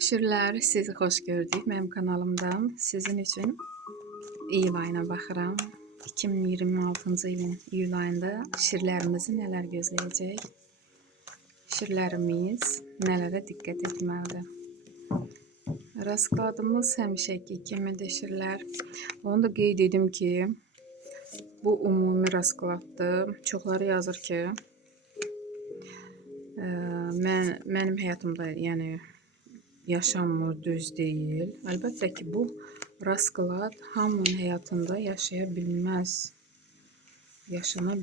Şükürlər, sizi xoş gördük mənim kanalımdan. Sizin üçün iyul ayına baxıram. 2026-cı ilin iyul ayında şirlərimizi nələr gözləyəcək? Şirlərimiz nələrə diqqət etməlidir? Raskladımız həmişəki kimidir şirlər. Onu da qeyd edim ki, bu ümumi raskladdır. Çoxları yazır ki, mənim həyatımda yaşanmır, düz deyil. Əlbəttə ki, bu rasklad hamının həyatında yaşana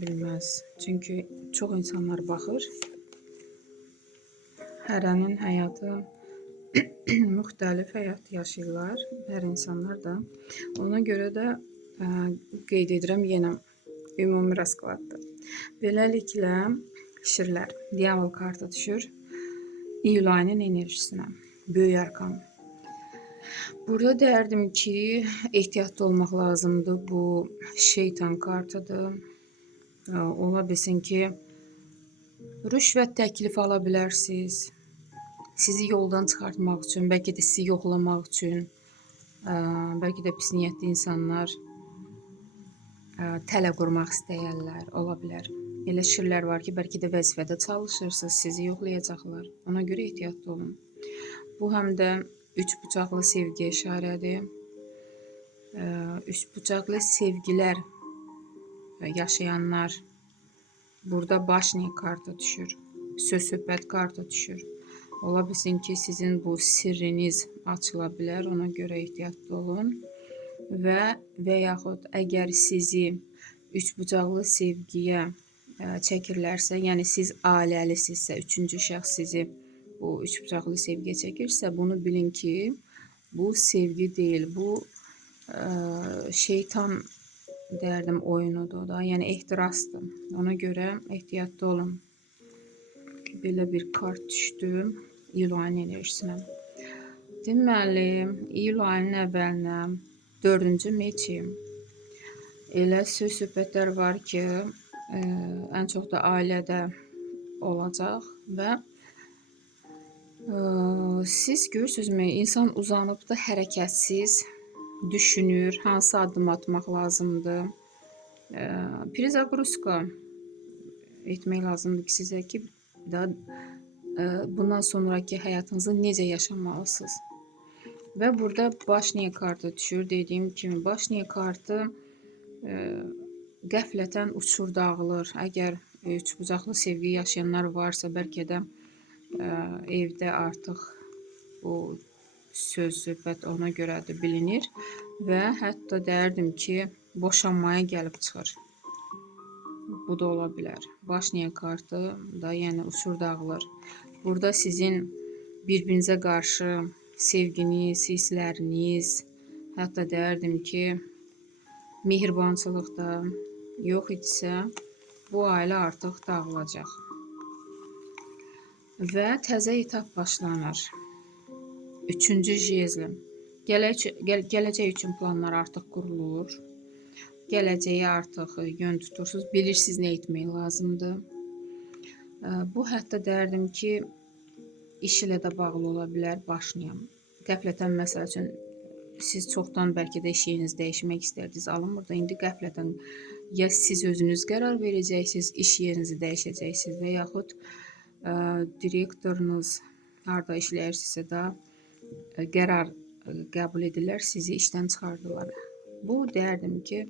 bilməz. Çünki çox insanlar baxır. Hərənin həyatı müxtəlif həyat yaşayırlar, hər insanlar da. Ona görə də qeyd edirəm, yenə ümumi raskladdır. Beləliklə, şirlər, Diyavol kartı düşür iyul ayının enerjisinə. Böyük arkan. Burada derdim ki, ehtiyatlı olmaq lazımdır. Bu şeytan kartıdır. Ola bilsin ki, rüşvət təklifi ala bilərsiniz. Sizi yoldan çıxartmaq üçün, bəlkə də sizi yoxlamaq üçün, bəlkə də pis niyyətli insanlar tələ qurmaq istəyərlər, ola bilər. Elə şirlər var ki, bəlkə də vəzifədə çalışırsınız, sizi yoxlayacaqlar. Ona görə ehtiyatlı olun. Bu həm də üç bucaqlı sevgiyə işarədir. Üç bucaqlı sevgilər yaşayanlar, burada Başnik kartı düşür, söz-söhbət kartı düşür. Ola bilsin ki, sizin bu sirriniz açıla bilər, ona görə ehtiyatlı olun. Və yaxud əgər sizi üç bucaqlı sevgiyə çəkirlərsə, yəni siz ailəlisinizsə, üçüncü şəxs sizi bu üç bucaqlı sevgiyə çəkirsə, bunu bilin ki, bu sevgi deyil, bu şeytan dərdim oyunudur da, yəni ehtirasdır. Ona görə ehtiyatlı olun. Belə bir kart düşdü iyul ayının enerjisinə. Deməli, iyul ayının əvvəlinə 4-cü meçi. Elə söz-söhbətlər var ki, ən çox da ailədə olacaq və siz görürsünüzmü, insan uzanıb da hərəkətsiz düşünür, hansı addım atmaq lazımdır. Prizagruska etmək lazımdır ki, sizə ki, bundan sonraki həyatınızı necə yaşamalısınız. Və burada Başnik kartı düşür. Dediyim kimi, Başnik kartı qəflətən uçur dağılır. Əgər üçbucaqlı sevgi yaşayanlar varsa, bəlkə də evdə artıq bu söz-söhbət ona görə də bilinir və hətta deyərdim ki, boşanmaya gəlib çıxır. Bu da ola bilər. Başnik kartı da yəni uçur dağılır. Burada sizin bir-birinizə qarşı sevginiz, hissləriniz, hətta deyərdim ki, mehribançılıq da yox idisə, bu ailə artıq dağılacaq. Və təzə etap başlanır. Üçüncü jezl. Gələcək üçün planlar artıq qurulur. Gələcəyə artıq yön tutursunuz. Bilirsiniz nə etmək lazımdır. Bu hətta deyərdim ki, iş ilə də bağlı ola bilər, başlayan. Qəflətən məsəl üçün siz çoxdan bəlkə də iş yerinizi dəyişmək istərdiniz, alınmır da indi qəflətən ya siz özünüz qərar verəcəksiniz, iş yerinizi dəyişəcəksiniz və yaxud direktorunuz harda işləyirsinizsə də qərar qəbul edirlər, sizi işdən çıxardılar. Bu deyərdim ki,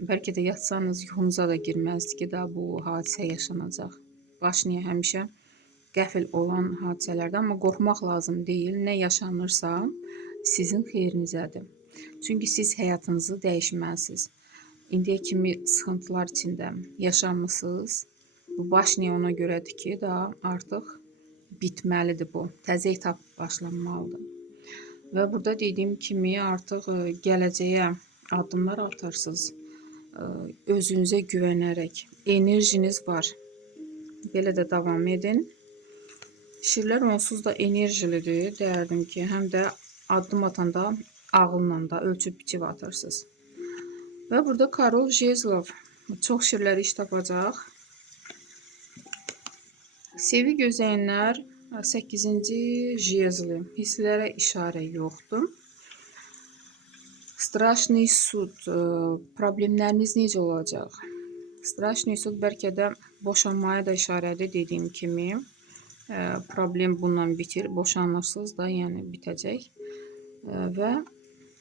bəlkə də yatsanız yuxunuza da girməzdi ki, da bu hadisə yaşanacaq. Başniyə həmişə qəfil olan hadisələrdən, amma qorxmaq lazım deyil. Nə yaşanırsa sizin xeyrinizədir. Çünki siz həyatınızı dəyişməlisiniz. İndiyə kimi sıxıntılar içində yaşanmısınız. Bu Başniyə ona görədir ki, da artıq bitməlidir bu. Təzə etap başlanmalıdır. Və burada dediyim kimi artıq gələcəyə addımlar atarsınız. Özünüzə güvənərək. Enerjiniz var. Belə də davam edin. Şirlər onsuz da enerjilidir. Deyərdim ki, həm də addım atanda ağılla da ölçüb biçib atırsınız. Və burada Karol Jezlov çox şirlər iş tapacaq. Sevgi gözləyənlər 8-ci jezli. Hisslərə işarə yoxdur. Strashniy sud. Problemləriniz necə olacaq? Strashniy sud bəlkə də boşanmaya da işarədir, dediyim kimi. Problem bununla bitir. Boşanırsınız da, yəni bitəcək. Və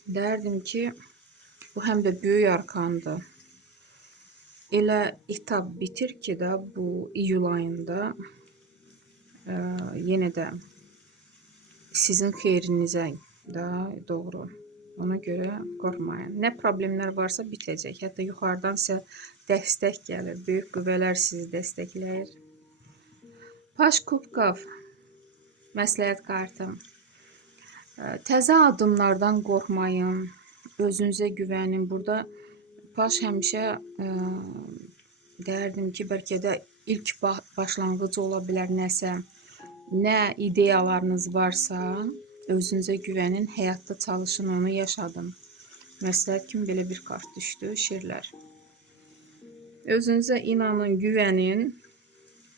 derdim ki, bu həm də böyük arkandır. Elə etap bitir ki də bu iyul ayında yenə də sizin xeyrinizə də doğru. Ona görə qorxmayın. Nə problemlər varsa bitəcək. Hətta yuxarıdan sizə dəstək gəlir. Böyük qüvvələr sizi dəstəkləyir. Paş kubkov. Məsləhət kartı. Təzə addımlardan qorxmayın. Özünüzə güvənin. Burada Paş həmişə derdim ki, bəlkə də ilk başlanğıc ola bilər nəsə. Nə ideyalarınız varsa, özünüzə güvənin, həyatda çalışın, onu yaşadın. Məsləhət kimi belə bir kart düşdü, şirlər. Özünüzə inanın, güvənin.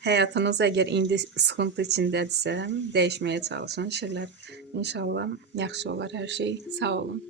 Həyatınız əgər indi sıxıntı içindədirsə, dəyişməyə çalışın, şirlər. İnşallah yaxşı olar hər şey. Sağ olun.